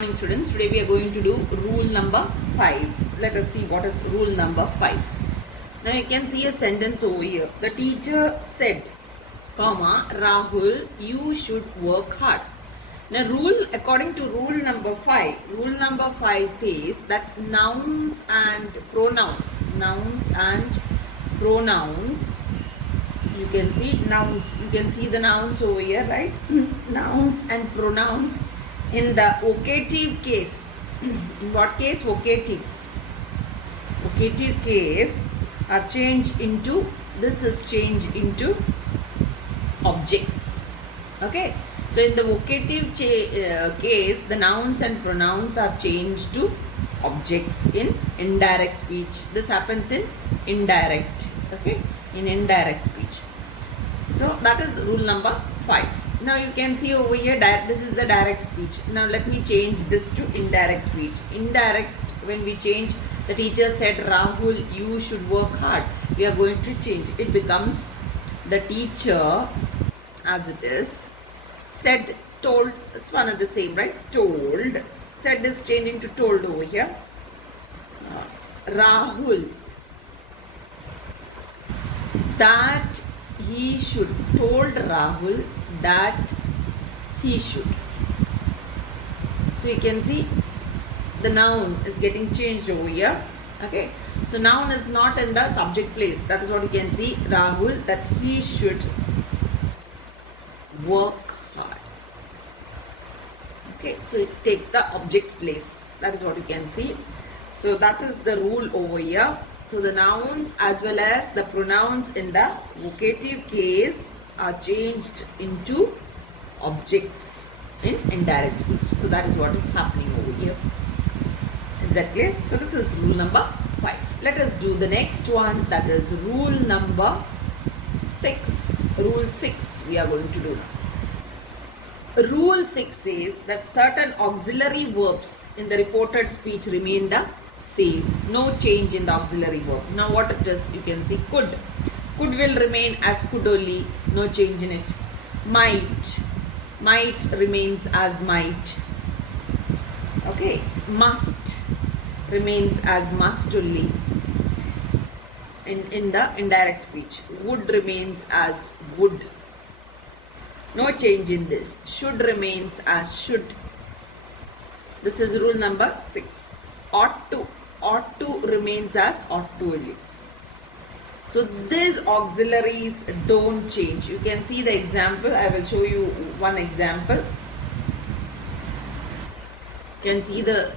Morning students, today we are going to do rule number 5. Let us see what is rule number 5. Now you can see a sentence over here. The teacher said, comma, Rahul, you should work hard. Now according to rule number 5 says that nouns and pronouns, you can see the nouns over here, right? Nouns and pronouns in the vocative case. In what case? Vocative case are changed into, this is changed into objects. Okay, so in the vocative case, the nouns and pronouns are changed to objects in indirect speech. This happens in indirect, okay, in indirect speech. So that is rule number 5. Now you can see over here that this is the direct speech. Now let me change this to indirect speech. Indirect, when we change, the teacher said, Rahul, you should work hard. We are going to change. It becomes the teacher, as it is, said, told. It's one and the same, right? Told. Said is changed into told over here. Rahul, that he should. Told Rahul that he should. So you can see the noun is getting changed over here. Okay, so noun is not in the subject place. That is what you can see. Rahul, that he should work hard. Okay, so it takes the object's place. That is what you can see. So that is the rule over here. So the nouns as well as the pronouns in the vocative case are changed into objects in indirect speech. So that is what is happening over here. Is that clear? So this is rule number 5. Let us do the next one, that is rule number 6. Rule 6 we are going to do now. Rule 6 says that certain auxiliary verbs in the reported speech remain the same. No change in the auxiliary verb. Now what it is, you can see could. Could will remain as could only, no change in it. Might remains as might. Okay, must remains as must only in the indirect speech. Would remains as would. No change in this. Should remains as should. This is rule number 6. Ought to remains as ought to only. So these auxiliaries don't change. You can see the example. I will show you one example. You can see the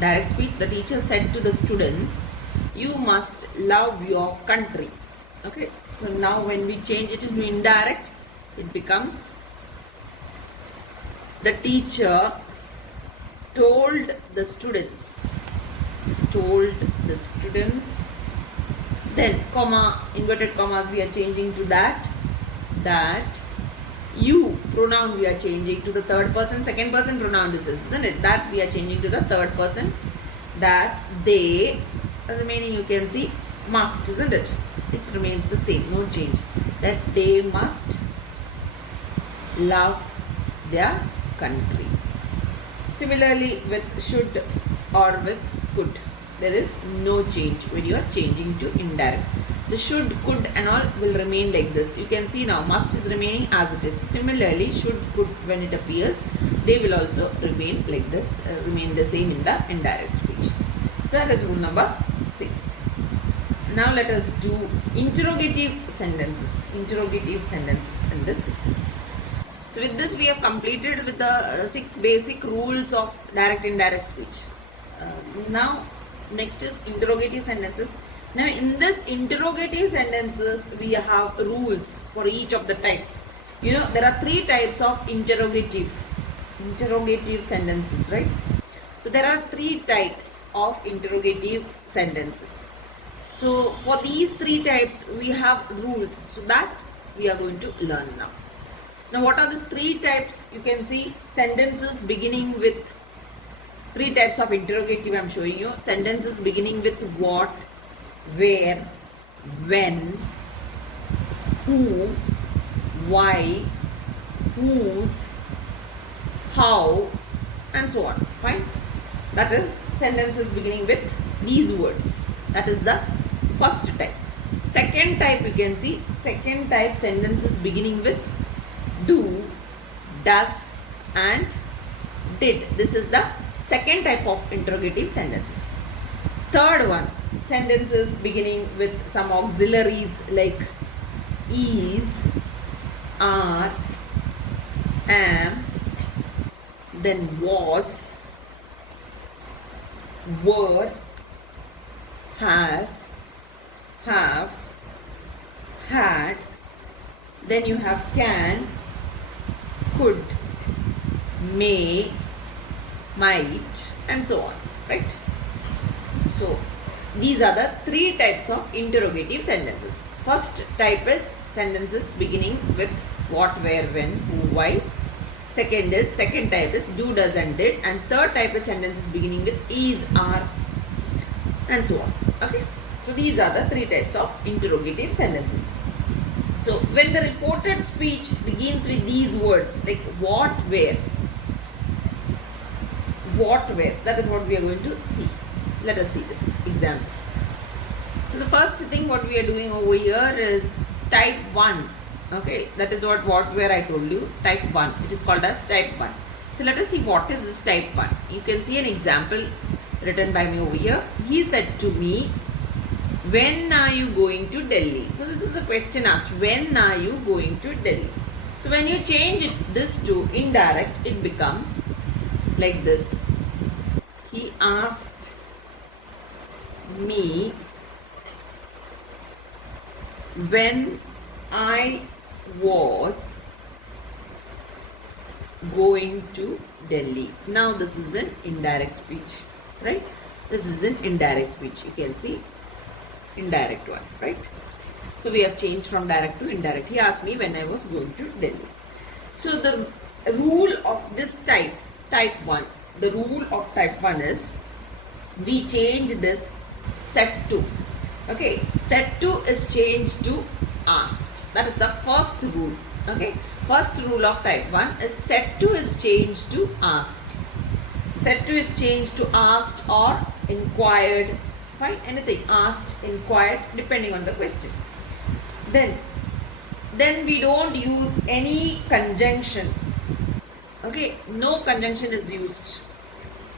direct speech. The teacher said to the students, you must love your country. Okay. So now when we change it into indirect, it becomes the teacher told the students, then comma, inverted commas we are changing to that you pronoun we are changing to the third person, second person pronoun this is, isn't it? That we are changing to the third person, that they, remaining you can see must, isn't it? It remains the same, no change. That they must love their country. Similarly with should or with could, there is no change when you are changing to indirect. So should, could and all will remain like this. You can see now must is remaining as it is. Similarly should, could when it appears, they will also remain like this, remain the same in the indirect speech. So that is rule number 6. Now let us do interrogative sentences in this. So with this we have completed with the 6 basic rules of direct indirect speech. Now next is interrogative sentences. Now in this interrogative sentences we have rules for each of the types. You know there are 3 types of interrogative sentences, right? So there are 3 types of interrogative sentences. So for these 3 types we have rules, so that we are going to learn now. Now what are these 3 types? You can see sentences beginning with 3 types of interrogative I am showing you. Sentences beginning with what, where, when, who, why, whose, how, and so on. Fine. That is sentences beginning with these words. That is the first type. Second type, you can see, second type sentences beginning with do, does and did. This is the second type of interrogative sentences. Third one, sentences beginning with some auxiliaries like is, are, am, then was, were, has, have, had, then you have can, could, may, might and so on, right? So these are the three types of interrogative sentences. First type is sentences beginning with what, where, when, who, why. Second type is do, does and did, and third type is sentences beginning with is, are and so on. Okay, so these are the three types of interrogative sentences. So when the reported speech begins with these words like what, where, that is what we are going to see. Let us see this example. So the first thing what we are doing over here is type 1. Okay, that is what, where I told you, type 1. It is called as type 1. So let us see what is this type 1. You can see an example written by me over here. He said to me, when are you going to Delhi? So this is a question asked, when are you going to Delhi? So when you change this to indirect, it becomes like this. He asked me when I was going to Delhi. Now this is an indirect speech, right? This is an indirect speech. You can see indirect one, right? So we have changed from direct to indirect. He asked me when I was going to Delhi. So the rule of this type 1, the rule of type 1 is we change this set to. Okay, set to is changed to asked. That is the first rule. Okay, first rule of type 1 is set to is changed to asked. Set to is changed to asked or inquired. Fine, anything, asked, inquired, depending on the question. Then we don't use any conjunction. Okay, no conjunction is used.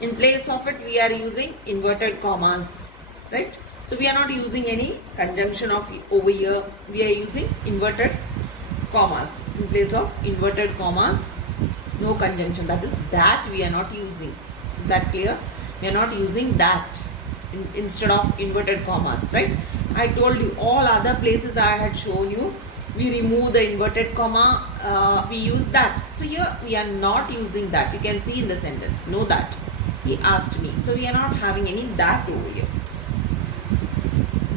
In place of it, we are using inverted commas, right? So we are not using any conjunction of over here. We are using inverted commas. In place of inverted commas, no conjunction. That is that we are not using. Is that clear? We are not using that instead of inverted commas, right? I told you all other places I had shown you, we remove the inverted comma, we use that. So here we are not using that. You can see in the sentence, no that. He asked me. So we are not having any that over here.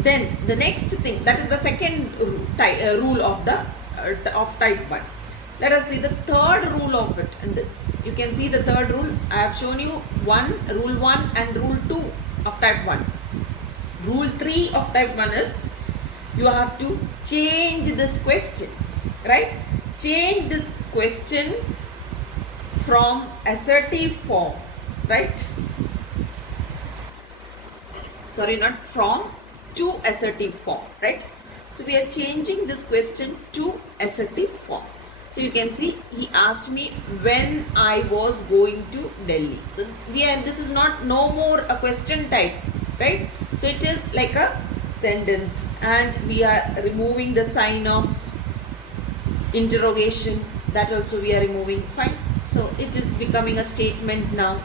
Then the next thing, that is the second rule of the of type 1. Let us see the third rule of it in this. You can see the third rule. I have shown you rule 1 and rule 2 of type 1. Rule 3 of type 1 is you have to change this question, right? Change this question from assertive form, right? Sorry, not from, to assertive form, right? So we are changing this question to assertive form. So you can see he asked me when I was going to Delhi. So this is not no more a question type, right? So it is like a sentence and we are removing the sign of interrogation. That also we are removing. Fine. So it is becoming a statement now.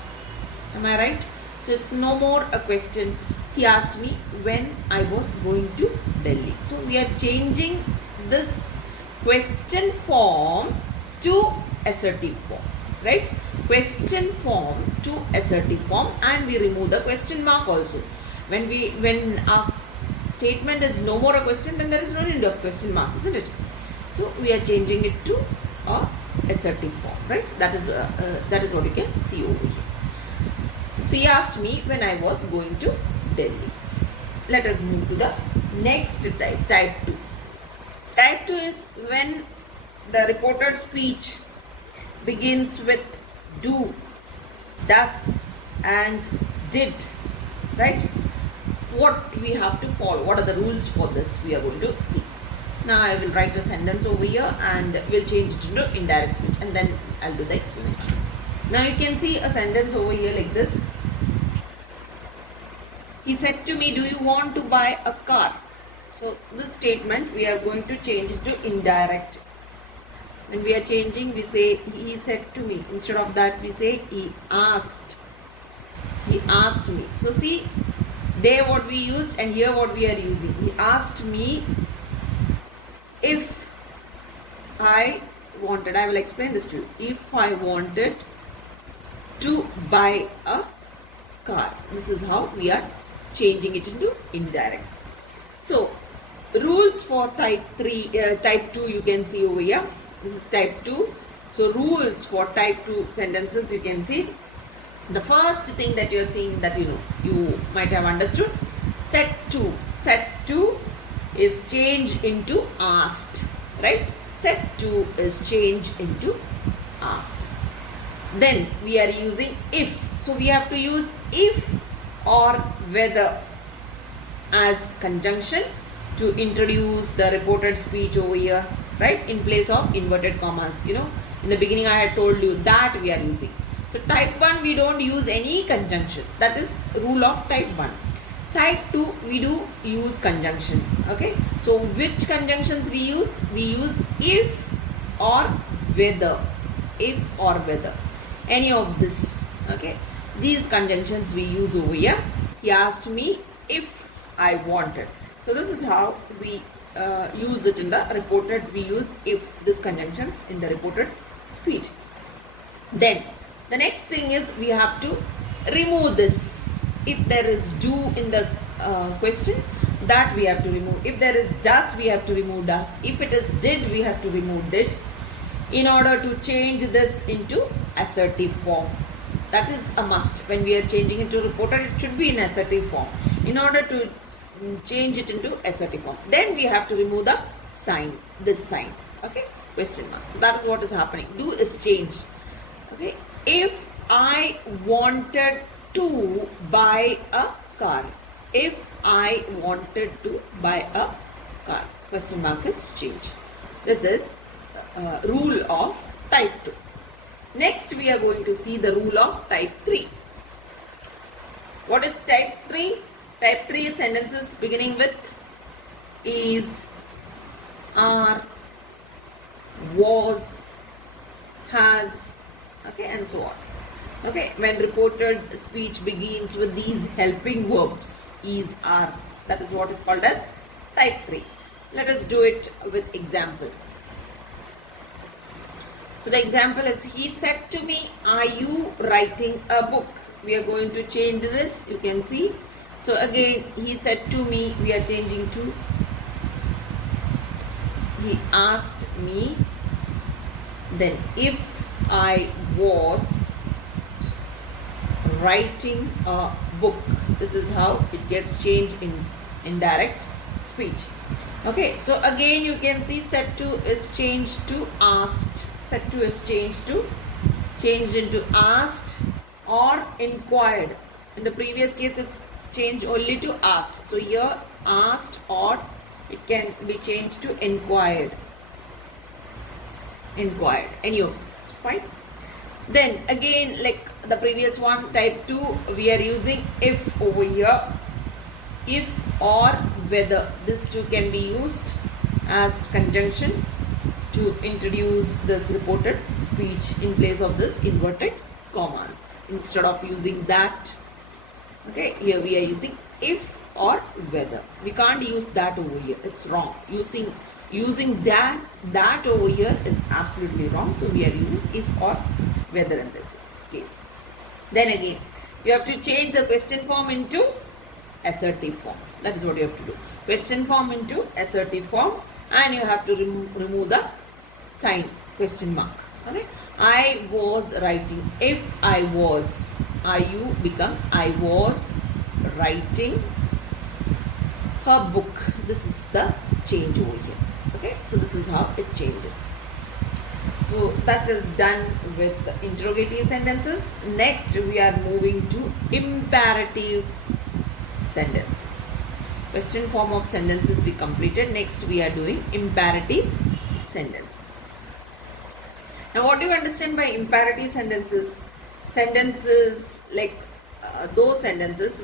Am I right? So it's no more a question. He asked me when I was going to Delhi. So we are changing this question form to assertive form, right? Question form to assertive form, and we remove the question mark also. When our statement is no more a question, then there is no need of question mark, isn't it? So we are changing it to a assertive form, right? That is what you can see over here. So he asked me when I was going to Delhi. Let us move to the next type, type 2. Type 2 is when the reported speech begins with do, does and did, right? What we have to follow, what are the rules for this, we are going to see. Now I will write a sentence over here and we'll change it into indirect speech, and then I'll do the explanation. Now you can see a sentence over here like this. He said to me, do you want to buy a car? So this statement we are going to change it to indirect. When we are changing, we say he said to me. Instead of that, we say he asked. He asked me. So see, there what we used and here what we are using. He asked me if I wanted, I will explain this to you. If I wanted to buy a car. This is how we are changing it into indirect. So, rules for type 2 you can see over here. This is type 2. So, rules for type 2 sentences you can see. The first thing that you are seeing that you might have understood. Set to. Set to is changed into asked. Right? Set to is changed into asked. Then we are using if. So we have to use if or whether as conjunction to introduce the reported speech over here, right? In place of inverted commas. In the beginning I had told you that we are using. So type 1 we don't use any conjunction. That is rule of type 1. Type 2 we do use conjunction. Okay. So which conjunctions we use? We use if or whether. If or whether. Any of this. Okay. These conjunctions we use over here. He asked me if I wanted. So this is how we use it in the reported. We use if this conjunctions in the reported speech. Then the next thing is we have to remove this. If there is do in the question, that we have to remove. If there is does, we have to remove does. If it is did, we have to remove did. In order to change this into assertive form. That is a must. When we are changing it to reported, it should be in assertive form. In order to change it into assertive form, then we have to remove the sign, this sign. Okay, question mark. So that is what is happening. Do is changed. Okay, if I wanted to buy a car. If I wanted to buy a car. Question mark is changed. This is rule of type 2. Next we are going to see the rule of type 3. What is type 3? Type 3 is sentences beginning with is, are, was, has, okay, and so on. Okay, when reported speech begins with these helping verbs, is, are, that is what is called as type 3. Let us do it with example. So the example is, he said to me, are you writing a book? We are going to change this, you can see. So again, he said to me, we are changing to, he asked me. Then if I was writing a book, this is how it gets changed in indirect speech. Okay, so again you can see said to is changed to asked. Said to is changed into asked or inquired. In the previous case it's changed only to asked. So here asked, or it can be changed to inquired. Inquired, any of this, fine. Then again, like the previous one, type 2, we are using if over here. If or whether, this too can be used as conjunction to introduce this reported speech in place of this inverted commas. Instead of using that, okay, here we are using if or whether. We can't use that over here, it's wrong. Using that over here is absolutely wrong. So we are using if or whether in this case. Then again, you have to change the question form into assertive form. That is what you have to do. Question form into assertive form, and you have to remove the sign, question mark. Okay, I was writing. If I was, you become I was writing her book. This is the change over here. Okay, so this is how it changes. So that is done with interrogative sentences. Next, we are moving to imperative sentences. Question form of sentences we completed. Next, we are doing imperative sentences. Now, what do you understand by imperative sentences? Sentences like those sentences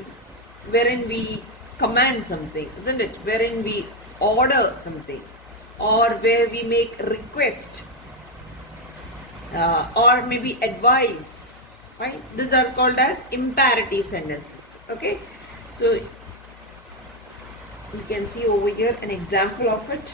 wherein we command something, isn't it? Wherein we order something, or where we make request, or maybe advice, right? These are called as imperative sentences. Okay, so you can see over here an example of it.